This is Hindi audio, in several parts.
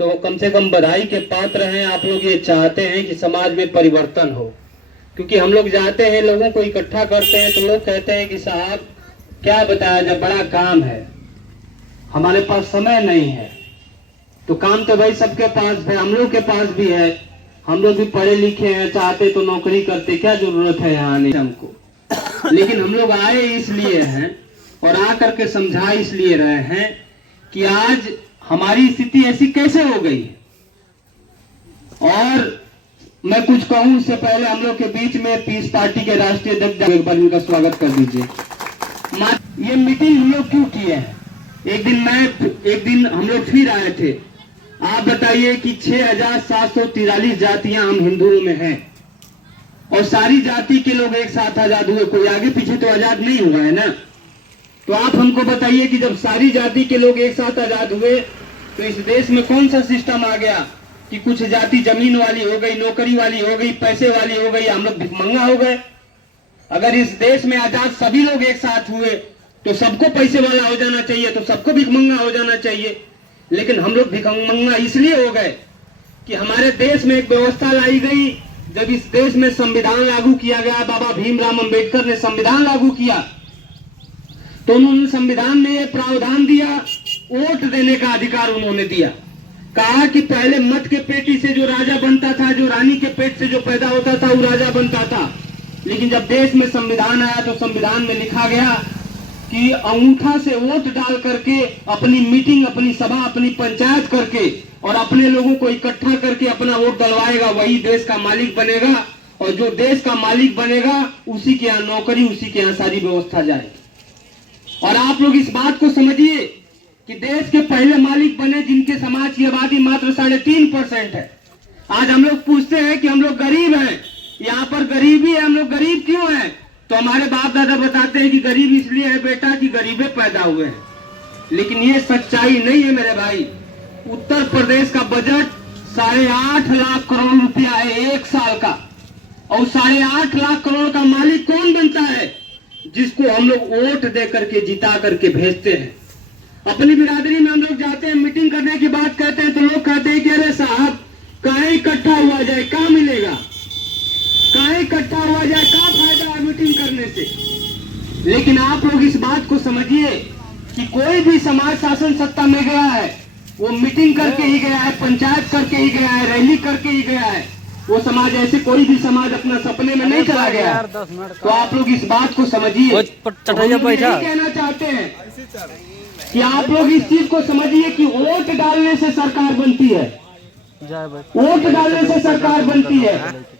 तो कम से कम बधाई के पात्र हैं। आप लोग ये चाहते हैं कि समाज में परिवर्तन हो, क्योंकि हम लोग जाते हैं, लोगों को इकट्ठा करते हैं तो लोग कहते हैं कि साहब क्या बताया, जब बड़ा काम है, हमारे पास समय नहीं है। तो काम तो भाई सबके पास है, हम लोग के पास भी है, हम लोग भी पढ़े लिखे हैं, चाहते तो नौकरी करते, क्या जरूरत है यहाँ आने हमको। लेकिन हम लोग आए इसलिए हैं और आकर के समझा इसलिए रहे हैं कि आज हमारी स्थिति ऐसी कैसे हो गई। और मैं कुछ कहूं उससे पहले हम लोग के बीच में पीस पार्टी के राष्ट्रीय अध्यक्ष, एक बार इनका स्वागत कर दीजिए। ये मीटिंग हम लोग क्यों किए हैं? एक दिन हम लोग फिर आए थे। आप बताइए कि 6,743 जातियां हम हिंदुओं में हैं और सारी जाति के लोग एक साथ आजाद हुए, कोई आगे पीछे तो आजाद नहीं हुआ है ना। तो आप हमको बताइए कि जब सारी जाति के लोग एक साथ आजाद हुए तो इस देश में कौन सा सिस्टम आ गया कि कुछ जाति जमीन वाली हो गई, नौकरी वाली हो गई, पैसे वाली हो गई, हम लोग भिखमंगा हो गए। अगर इस देश में आजाद सभी लोग एक साथ हुए तो सबको पैसे वाला हो जाना चाहिए, तो सबको भिखमंगा हो जाना चाहिए। लेकिन हम लोग भिखमंगा इसलिए हो गए कि हमारे देश में एक व्यवस्था लाई गई। जब इस देश में संविधान लागू किया गया, बाबा भीमराव अंबेडकर ने संविधान लागू किया, तो उन्होंने संविधान में ये प्रावधान दिया, वोट देने का अधिकार उन्होंने दिया। कहा कि पहले मत के पेटी से जो राजा बनता था, जो रानी के पेट से जो पैदा होता था, वो राजा बनता था। लेकिन जब देश में संविधान आया तो संविधान में लिखा गया कि अंगूठा से वोट डाल करके अपनी मीटिंग, अपनी सभा, अपनी पंचायत करके और अपने लोगों को इकट्ठा करके अपना वोट डलवाएगा, वही देश का मालिक बनेगा। और जो देश का मालिक बनेगा उसी के यहाँ नौकरी, उसी के यहाँ सारी व्यवस्था जाएगी। और आप लोग इस बात को समझिए कि देश के पहले मालिक बने जिनके समाज की आबादी मात्र 3.5% है। आज हम लोग पूछते हैं कि हम लोग गरीब हैं, यहाँ पर गरीबी है, हम लोग गरीब क्यों हैं? तो हमारे बाप दादा बताते हैं कि गरीब इसलिए है बेटा कि गरीबे पैदा हुए हैं। लेकिन ये सच्चाई नहीं है मेरे भाई। उत्तर प्रदेश का बजट 8.5 लाख करोड़ रुपया है एक साल का, और 8.5 लाख करोड़ का मालिक कौन बनता है? जिसको हम लोग वोट दे करके जिता करके भेजते हैं। अपनी बिरादरी में हम लोग जाते हैं, मीटिंग करने की बात कहते हैं तो लोग कहते हैं कि अरे साहब कहाँ इकट्ठा हुआ जाए, क्या मिलेगा, कहाँ इकट्ठा हुआ जाए, क्या फायदा है मीटिंग करने से। लेकिन आप लोग इस बात को समझिए कि कोई भी समाज शासन सत्ता में गया है वो मीटिंग करके ही गया है, पंचायत करके ही गया है, रैली करके ही गया है। वो समाज ऐसे कोई भी समाज अपना सपने में नहीं चला गया। तो आप लोग इस बात को समझिए। कहना चाहते हैं कि आप लोग इस चीज को समझिए कि वोट डालने से सरकार बनती है, वोट डालने से सरकार बनती है।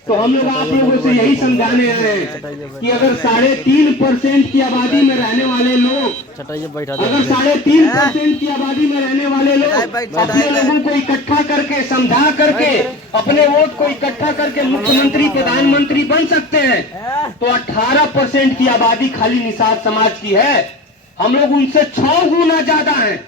तो हम लोग आप लोगों से यही समझाने आए हैं कि अगर 3.5% की आबादी में रहने वाले लोग, अगर 3.5% की आबादी में रहने वाले लोग अपने लोगों को इकट्ठा करके, समझा करके, अपने वोट को इकट्ठा करके मुख्यमंत्री, प्रधानमंत्री बन सकते हैं, तो 18% की आबादी खाली निषाद समाज की है। हम लोग उनसे 6 गुना ज्यादा हैं।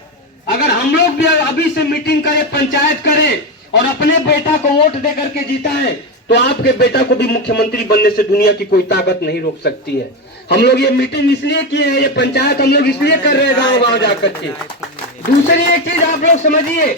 अगर हम लोग भी अभी से मीटिंग करें, पंचायत करें और अपने बेटा को वोट दे करके जीताएं, तो आपके बेटा को भी मुख्यमंत्री बनने से दुनिया की कोई ताकत नहीं रोक सकती है। हम लोग ये मीटिंग इसलिए किए हैं, ये पंचायत हम लोग इसलिए कर रहे हैं गांव गांव जाकर के। दूसरी एक चीज आप लोग समझिए,